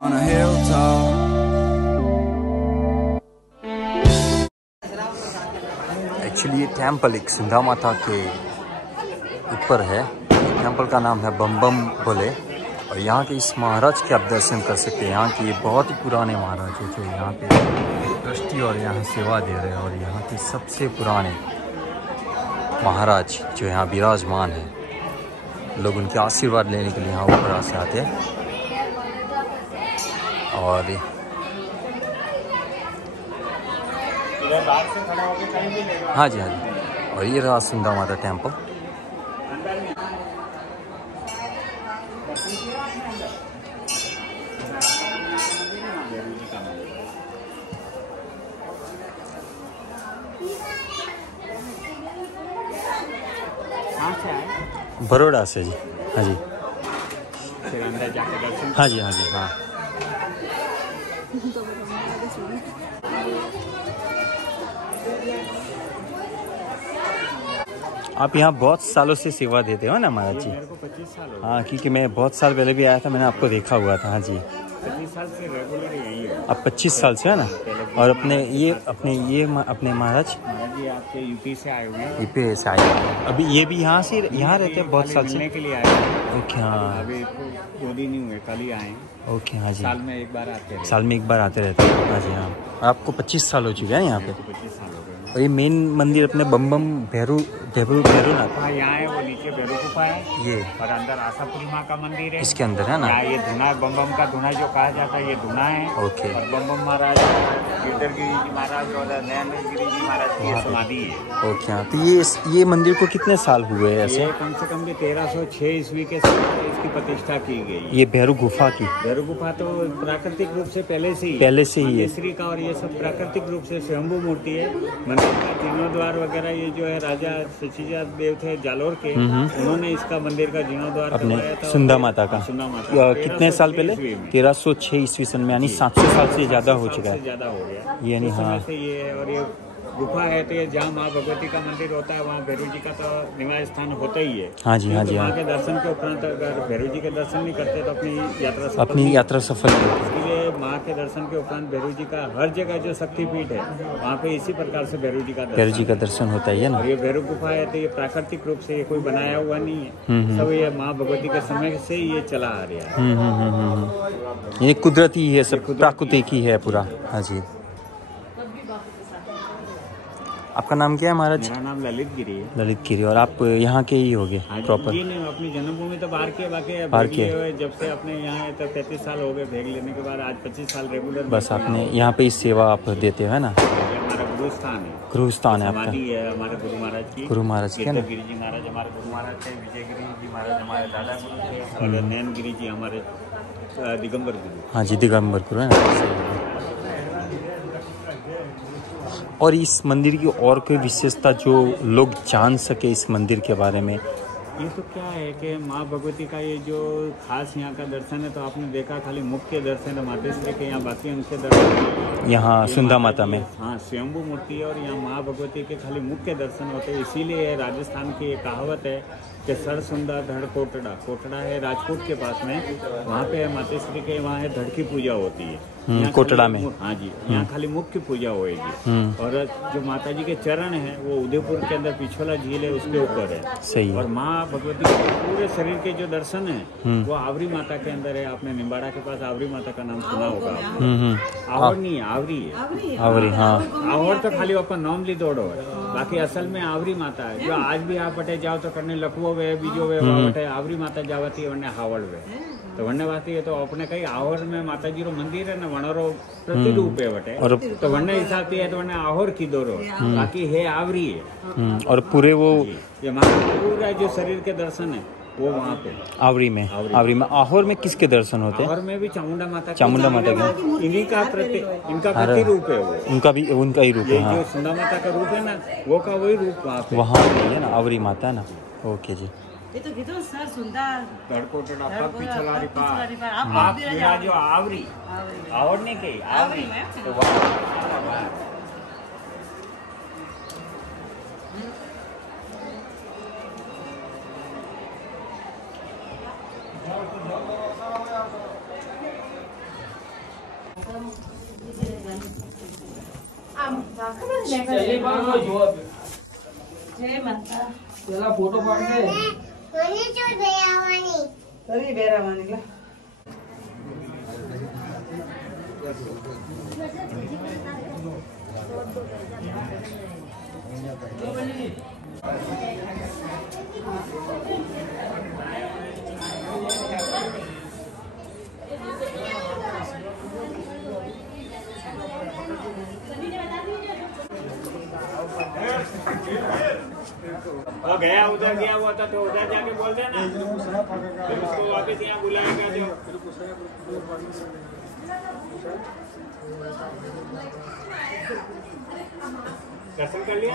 on a hilltop. Actually ये temple एक सुंधा माता के ऊपर है। टेम्पल का नाम है बम बम भोले और यहाँ के इस महाराज के आप दर्शन कर सकते हैं। यहाँ के ये बहुत ही पुराने महाराज हैं जो यहाँ पे ट्रस्टी और यहाँ सेवा दे रहे हैं और यहाँ के सबसे पुराने महाराज जो यहाँ विराजमान है। लोग उनके आशीर्वाद लेने के लिए यहाँ ऊपर से आते हैं। और हाँ जी हाँ जी, और ये रहा सुंधा माता टेम्पल। बड़ौदा से जी। हाँ जी हाँ जी हाँ जी हाँ। आप यहाँ बहुत सालों से सेवा देते हो ना महाराज जी? मेरे को 25 साल हो गए। हाँ, क्योंकि मैं बहुत साल पहले भी आया था, मैंने आपको देखा हुआ था। हाँ जी, 25 साल से रेगुलर यही है। आप 25 साल से है ना? और अपने महाराज जी आपके यूपी से आए हुए हैं। यूपी से आए हैं। अभी ये भी यहाँ रहते हैं बहुत साल से? मिलने के लिए आए हैं। ओके हाँ, अभी 2 दिन ही हुए, कल ही आए हैं। ओके हाँ जी, साल में एक बार आते हैं। साल में एक बार आते रहते हैं। हाँ जी हाँ। आपको 25 साल हो चुके हैं यहाँ पे? 25 साल हो गए। और ये मेन मंदिर अपने बम बम भैरूनाथ। हाँ, यहाँ है वो नीचे भैरू गुफा है ये और अंदर आशापुरी माँ का मंदिर है। इसके अंदर है ना? यहाँ ये धुना बम बम का धुना जो कहा जाता है, ये धुना है। ओके। और बम बम महाराज, गिरधर गिरी जी महाराज और नयन गिरी जी महाराज की ये समाधि है। ओके हाँ। तो ये मंदिर को कितने साल हुए हैं ऐसे? ये कम से कम 1306 ईस्वी के समय इसकी प्रतिष्ठा की गई। ये भैरू गुफा की? भैरू गुफा तो प्राकृतिक रूप से पहले से ही है श्री का, और ये सब प्राकृतिक रूप से स्वयंभू मूर्ति है। मंदिर का जीर्णोद्वार वगैरह ये जो है राजा शशिजा देव थे जालोर के, उन्होंने इसका मंदिर का जीर्णोद्वार अपने करवाया था। सुंधा माता का? सुंधा माता कितने साल पहले? 1306 ईस्वी सन में, यानी 700 साल से ज्यादा हो चुका है। ज्यादा हो गया यानी हाँ। ये है। और ये गुफा है तो ये जहाँ माँ भगवती का मंदिर होता है वहाँ भैरू जी का तो निवास स्थान होता ही है। हाँ जी हाँ जी हाँ। माँ के दर्शन के उपरांत अगर भैरू जी के दर्शन नहीं करते तो अपनी यात्रा सफल नहीं होती। इसलिए माँ के दर्शन के उपरांत भैरू जी का हर जगह जो शक्तिपीठ है वहाँ पे इसी प्रकार से भैरू जी का दर्शन होता है ना। और ये भैरू गुफा है तो ये प्राकृतिक रूप से ये कोई बनाया हुआ नहीं है। सब ये माँ भगवती के समय से ये चला आ रहा है। ये कुदरती है, सब प्राकृतिक ही है पूरा। हाँ जी। आपका नाम क्या है महाराज? मेरा नाम ललित गिरी है। ललित गिरी। और आप यहाँ के ही होगे प्रॉपर? जी नहीं, अपनी जन्मभूमि तो बाहर के जब से अपने यहाँ है तो 33 साल हो गए भेग लेने के बाद। आज 25 साल रेगुलर बस आपने यहाँ पे इस सेवा आप देते हो है ना? हमारा गुरु स्थान है। गुरु स्थान है आपका? समाधि है हमारे गुरु महाराज की। गुरु महाराज के ना? गिरी जी महाराज हमारे गुरु महाराज थे, विजय गिरी जी महाराज हमारे दादा गुरु थे और नयन गिरी जी हमारे दिगंबर गुरु। हाँ जी, दिगंबर गुरु है ना। और इस मंदिर की और कोई विशेषता जो लोग जान सके इस मंदिर के बारे में? ये तो क्या है कि माँ भगवती का ये जो खास यहाँ का दर्शन है तो आपने देखा खाली मुख्य दर्शन है मातेश्वरी के, यहाँ बाकी अंश दर्शन यहाँ सुंधा माता में। हाँ, स्वयंभू मूर्ति है और यहाँ माँ भगवती के खाली मुख्य दर्शन होते हैं। इसीलिए राजस्थान की एक कहावत है कि सर सुंदा धड़ कोटड़ा। कोटड़ा है राजकोट के पास में, वहाँ पे मातेश्वरी के वहाँ है धड़ की पूजा होती है कोटड़ा में। हाँ जी, यहाँ खाली मुख्य पूजा होएगी। और जो माता जी के चरण है वो उदयपुर के अंदर पिछोला झील है उसके ऊपर है। सही है। और माँ भगवती के पूरे शरीर के जो दर्शन है वो आवरी माता के अंदर है। आपने निम्बाड़ा के पास आवरी माता का नाम सुना होगा आपने? आवड़ नहीं है, आवरी है। आवरी हाँ। आवड़ तो खाली अपन नाम ली दौड़ो है, बाकी असल में आवरी माता है। जो आज भी आप बटे जाओ तो करने लखवो वे बीजो वे बटे आवरी माता जावती है वरने हावड़ वे तो वरने वाती है। तो अपने कई आहोर में माता जी रो मंदिर है ना, वनरो प्रतिरूप है बटे और तो वरने हिसाब से है तो वरने आहोर की दोरो, बाकी है आवरी है। और पूरे वो ये पूरा जो शरीर के दर्शन है वो वहाँ पे आवरी में। आहोर में किसके दर्शन होते हैं? आहोर में भी चामुंडा माता के इन्हीं का इनका प्रतिरूप है वो। उनका ही रूप है। जो सुंधा माता का रूप है ना वो का वही रूप वहाँ है ना, आवरी माता ना। ओके जी। ये तो किधर सर सुंदर धड़कोटड़ा पग पिछलारी पार आप जो आवरी आवड़ नहीं कही आवरी तो जय माता चला फोटो पाडले तरी बेरावानीला वो गया उधर गया हुआ था तो उधर जाके बोल देना फिर उसको वापस यहाँ बुलाएगा जो दर्शन कर लिया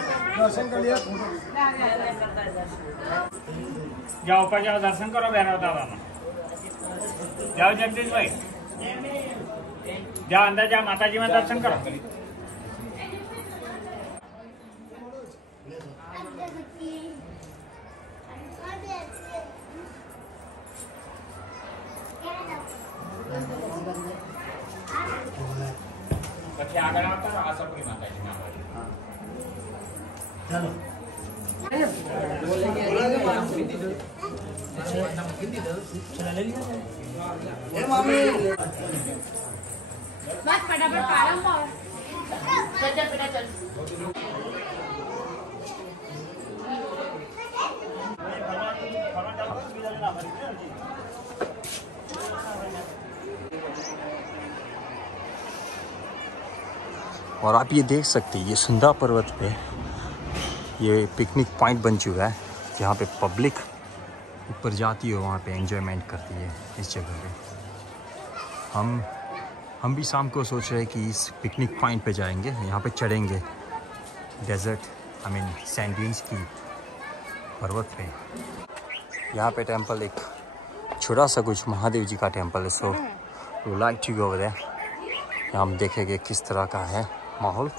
जाओ ऊपर जाओ दर्शन करो भैरव दादा में जाओ जगदीश भाई जाओ अंदर जाओ माता जी में दर्शन करो પછી આગળ આવતા રહો આશાપુરી માતાજી ના चलो बस फटाफट प्रारंभ हो चल बेटा चल और आप ये देख सकते हैं ये सुंदा पर्वत पे ये पिकनिक पॉइंट बन चुका है जहाँ पे पब्लिक ऊपर जाती है वहाँ पे एंजॉयमेंट करती है इस जगह पे। हम भी शाम को सोच रहे हैं कि इस पिकनिक पॉइंट पे जाएंगे, यहाँ पे चढ़ेंगे डेजर्ट आई मीन सैंडविच की पर्वत पे। यहाँ पे टेंपल एक छोटा सा कुछ महादेव जी का टेंपल है, so we like to go there. यहाँ हम देखेंगे किस तरह का है माहौल।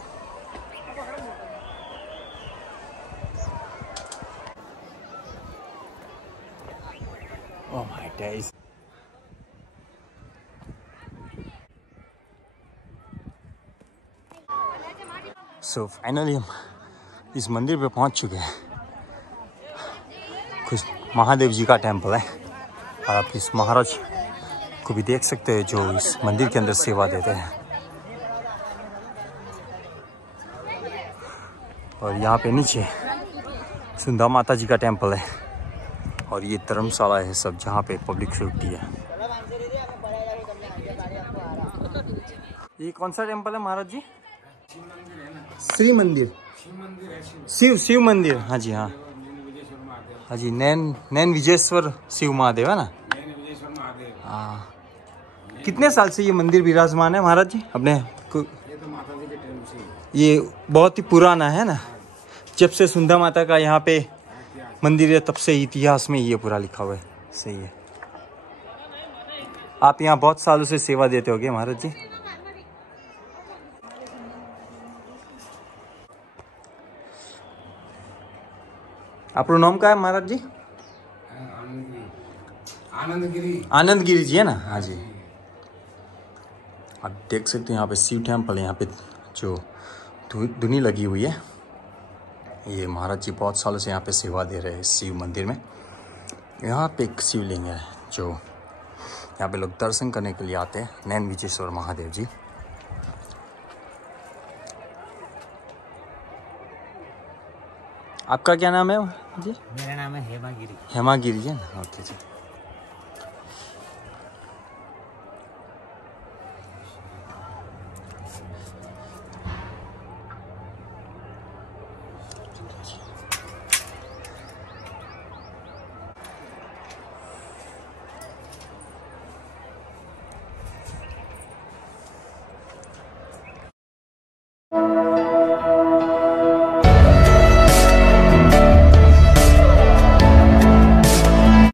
Oh my days. So finally हम इस मंदिर पे पहुंच चुके हैं। कुछ महादेव जी का टेंपल है और आप इस महाराज को भी देख सकते हैं जो इस मंदिर के अंदर सेवा देते हैं। और यहाँ पे नीचे सुंदा माता जी का टेंपल है और ये धर्मशाला है सब जहाँ पे पब्लिक रुकती है। ये कौन सा टेंपल है महाराज जी? श्री मंदिर, शिव मंदिर। हाँ जी, हाँ हाँ जी, नैन विजयेश्वर शिव महादेव है ना। हाँ, कितने साल से ये मंदिर विराजमान है महाराज जी अपने? ये बहुत ही पुराना है ना, जब से सुंदा माता का यहाँ पे मंदिर है तब से इतिहास में ये पूरा लिखा हुआ है। सही है। आप यहाँ बहुत सालों से सेवा देते होगे महाराज जी। आपका नाम क्या है महाराज जी? आनंद गिरी जी है ना। हाँ जी, आप देख सकते हैं यहाँ पे शिव टेम्पल है। यहाँ पे जो धुनी लगी हुई है, ये महाराज जी बहुत सालों से यहाँ पे सेवा दे रहे हैं शिव मंदिर में। यहाँ पे एक शिवलिंग है जो यहाँ पे लोग दर्शन करने के लिए आते हैं, नैन विजयेश्वर महादेव जी। आपका क्या नाम है जी? मेरा नाम है हेमागिरी। हेमागिरी है ना। ओके जी।